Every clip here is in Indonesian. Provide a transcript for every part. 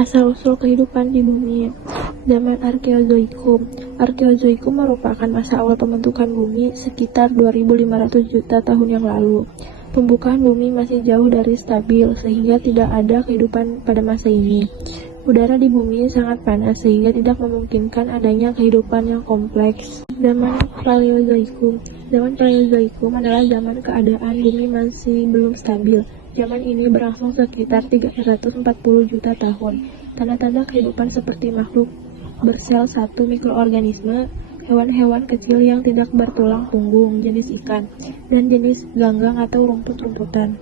Asal-usul kehidupan di bumi. Zaman Arkeozoikum. Arkeozoikum merupakan masa awal pembentukan bumi sekitar 2.500 juta tahun yang lalu. Pembukaan bumi masih jauh dari stabil sehingga tidak ada kehidupan pada masa ini. Udara di bumi sangat panas sehingga tidak memungkinkan adanya kehidupan yang kompleks. Zaman Paleozoikum. Zaman Paleozoikum adalah zaman keadaan bumi masih belum stabil. Zaman ini berlangsung sekitar 340 juta tahun. Tanda-tanda kehidupan seperti makhluk bersel satu mikroorganisme, hewan-hewan kecil yang tidak bertulang punggung, jenis ikan, dan jenis ganggang atau rumput-rumputan.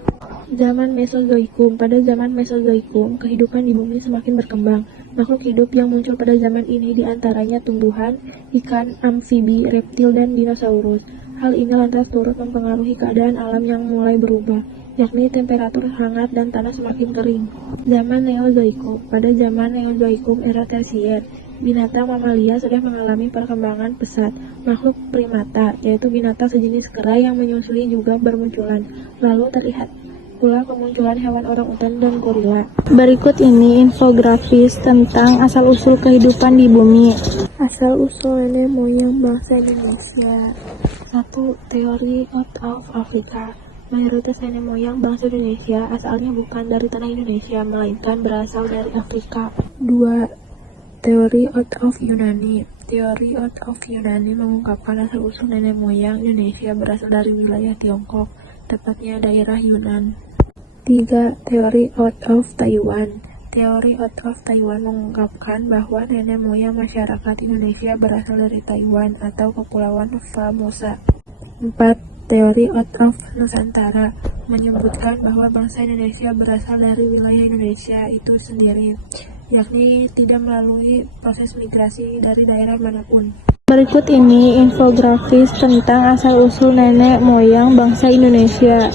Zaman Mesozoikum. Pada zaman Mesozoikum, kehidupan di bumi semakin berkembang. Makhluk hidup yang muncul pada zaman ini diantaranya tumbuhan, ikan, amfibi, reptil, dan dinosaurus. Hal ini lantas turut mempengaruhi keadaan alam yang mulai berubah, yakni temperatur hangat dan tanah semakin kering. Zaman Neozoikum. Pada zaman Neozoikum era Tersier, binatang mamalia sudah mengalami perkembangan pesat. Makhluk primata, yaitu binatang sejenis kera yang menyusui juga bermunculan. Lalu terlihat pula kemunculan hewan orangutan dan gorila. Berikut ini infografis tentang asal-usul kehidupan di bumi. Asal-usul nenek moyang bangsa Indonesia. 1. Teori out of Africa. Mayoritas nenek moyang bangsa Indonesia asalnya bukan dari tanah Indonesia, melainkan berasal dari Afrika. 2. Teori out of Yunani. Teori out of Yunani mengungkapkan asal-usul nenek moyang Indonesia berasal dari wilayah Tiongkok, tepatnya daerah Yunan. 3. Teori out of Taiwan. Teori out of Taiwan mengungkapkan bahwa nenek moyang masyarakat Indonesia berasal dari Taiwan atau Kepulauan Formosa. 4. Teori out of Nusantara menyebutkan bahwa bangsa Indonesia berasal dari wilayah Indonesia itu sendiri, yakni tidak melalui proses migrasi dari daerah manapun. Berikut ini infografis tentang asal-usul nenek moyang bangsa Indonesia.